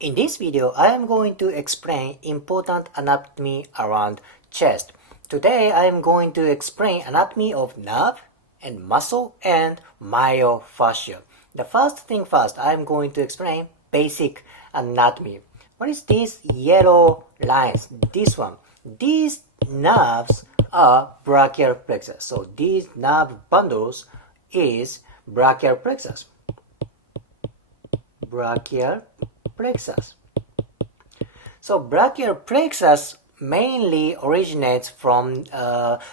In this video, I am going to explain important anatomy around chest. Today, I am going to explain anatomy of nerve and muscle and myofascia. The first thing first, I am going to explain basic anatomy. What is these yellow lines? This one. These nerves are brachial plexus. So these nerve bundles is brachial plexus. Brachial plexus. So brachial plexus mainly originates from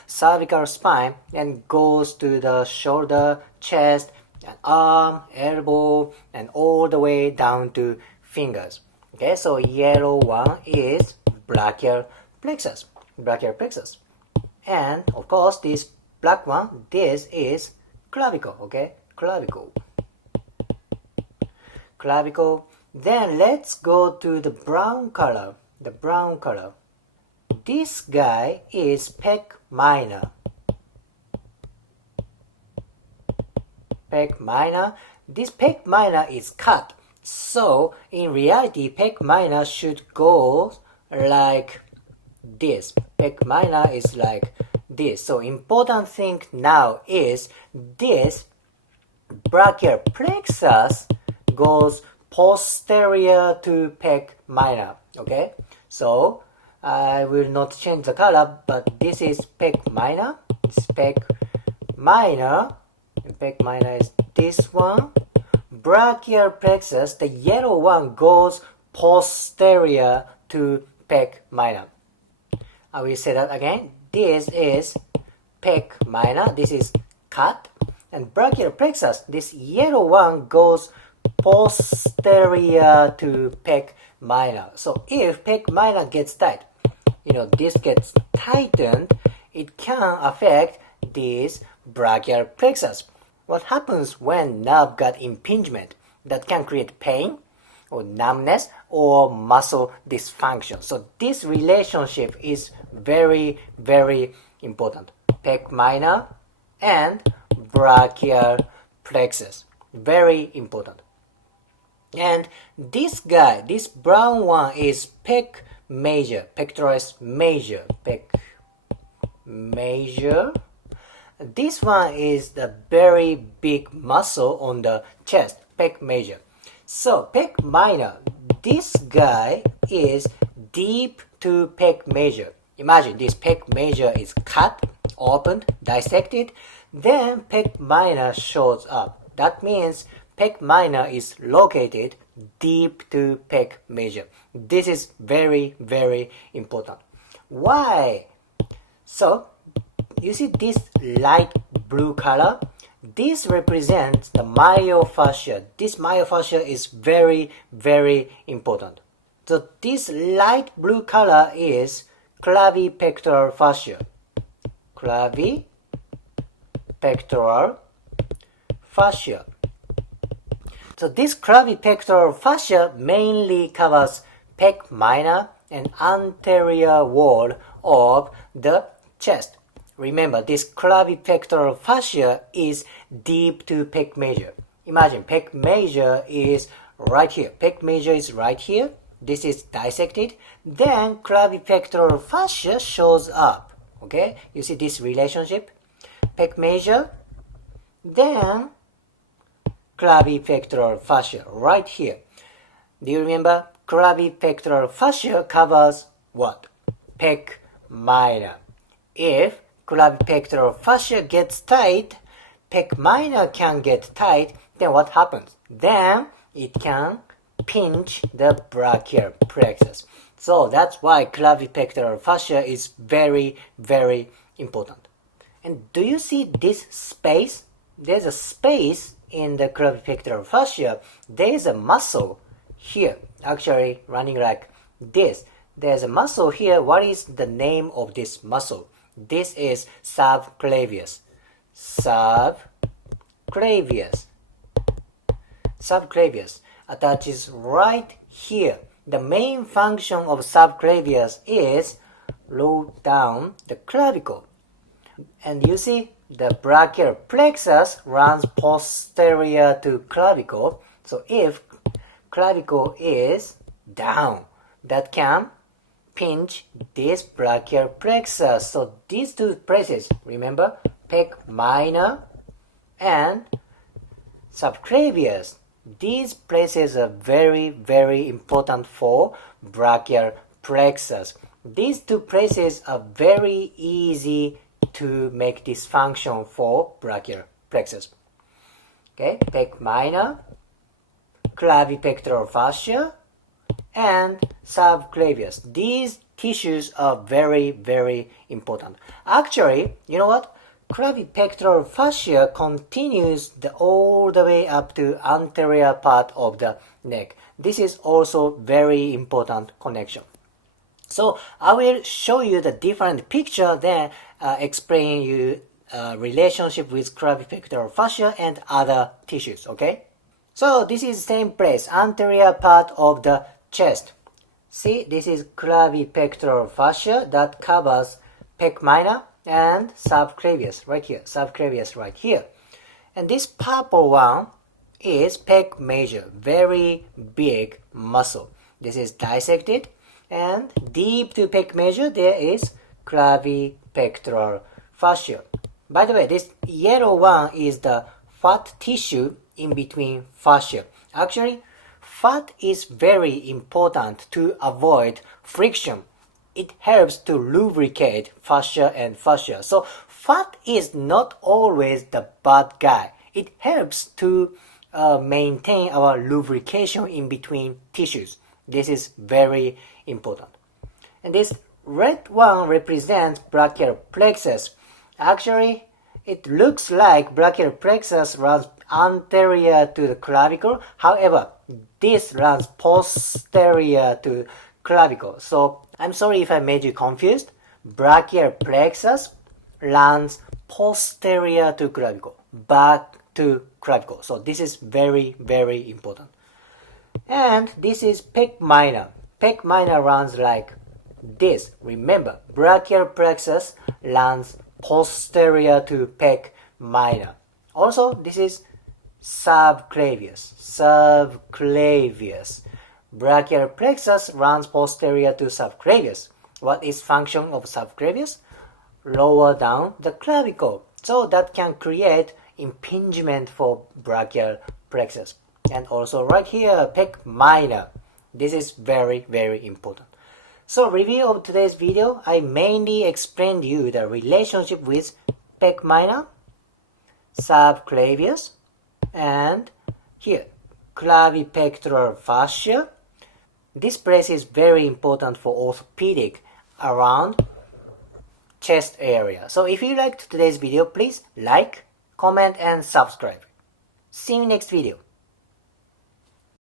cervical spine and goes to the shoulder, chest, and arm, elbow, and all the way down to fingers. Okay, so yellow one is brachial plexus. Brachial plexus. And of course, this black one, this is clavicle. Okay, clavicle. Clavicle. Then let's go to the brown color. The brown color. This guy is pec minor. Pec minor. This pec minor is cut. So in reality, pec minor should go like this. Pec minor is like this. So important thing now is this brachial plexus goes posterior to pec minor. Okay, so I will not change the color, but this is pec minor. This is pec minor, and pec minor is this one. Brachial plexus, the yellow one, goes posterior to pec minor. I will say that again. This is pec minor. This is cut, and brachial plexus, this yellow one, goes posterior to pec minor. So if pec minor gets tight, this gets tightened, it can affect this brachial plexus. What happens when nerve got impingement? That can create pain or numbness or muscle dysfunction. So this relationship is very, very important. Pec minor and brachial plexus. Very important. And this guy, this brown one, is pec major, pectoralis major, pec major. This one is the very big muscle on the chest, pec major. So pec minor, this guy is deep to pec major. Imagine this pec major is cut, opened, dissected, then pec minor shows up. That means pec minor is located deep to pec major. This is very, very important. Why? So, you see this light blue color? This represents the myofascia. This myofascia is very, very important. So, this light blue color is clavipectoral fascia. Clavipectoral fascia. So this clavipectoral fascia mainly covers pec minor and anterior wall of the chest. Remember, this clavipectoral fascia is deep to pec major. Imagine pec major is right here. Pec major is right here. This is dissected. Then clavipectoral fascia shows up. Okay, you see this relationship? Pec major, then clavipectoral fascia right here. Do you remember? Clavipectoral fascia covers what? Pec minor. If clavipectoral fascia gets tight, pec minor can get tight, then what happens? Then it can pinch the brachial plexus. So that's why clavipectoral fascia is very, very important. And do you see this space? There's a space in the clavipectoral fascia. There is a muscle here, actually running like this. There's a muscle here. What is the name of this muscle? This is subclavius. Subclavius. Subclavius attaches right here. The main function of subclavius is low down the clavicle. And you see the brachial plexus runs posterior to clavicle. So if clavicle is down that can pinch this brachial plexus. So these two places, remember, pec minor and subclavius. These places are very, very important for brachial plexus. These two places are very easy to make dysfunction for brachial plexus. Okay, pec minor, clavipectoral fascia, and subclavius. These tissues are very, very important. Actually, you know what? Clavipectoral fascia continues all the way up to anterior part of the neck. This is also very important connection. So I will show you the different picture, then explain you relationship with clavipectoral fascia and other tissues. Okay. So this is same place, anterior part of the chest. See, this is clavipectoral fascia that covers pec minor and subclavius right here, subclavius right here. And this purple one is pec major, very big muscle. This is dissected, and deep to pec major there is clavipectoral fascia. By the way, this yellow one is the fat tissue in between fascia. Actually, fat is very important to avoid friction. It helps to lubricate fascia and fascia. So fat is not always the bad guy. It helps to maintain our lubrication in between tissues. This is very important. And this red one represents brachial plexus. Actually, it looks like brachial plexus runs anterior to the clavicle. However, this runs posterior to clavicle. So I'm sorry if I made you confused. Brachial plexus runs posterior to clavicle, back to clavicle. So this is very, very important. And this is pec minor. Pec minor runs like this. Remember, brachial plexus runs posterior to pec minor. Also, this is subclavius. Subclavius. Brachial plexus runs posterior to subclavius. What is function of subclavius? Lower down the clavicle. So that can create impingement for brachial plexus. And also right here, pec minor. This is very, very important. So review of today's video, I mainly explained you the relationship with pec minor, subclavius, and here, clavipectoral fascia. This place is very important for orthopedic around chest area. So if you liked today's video, please like, comment, and subscribe. See you next video.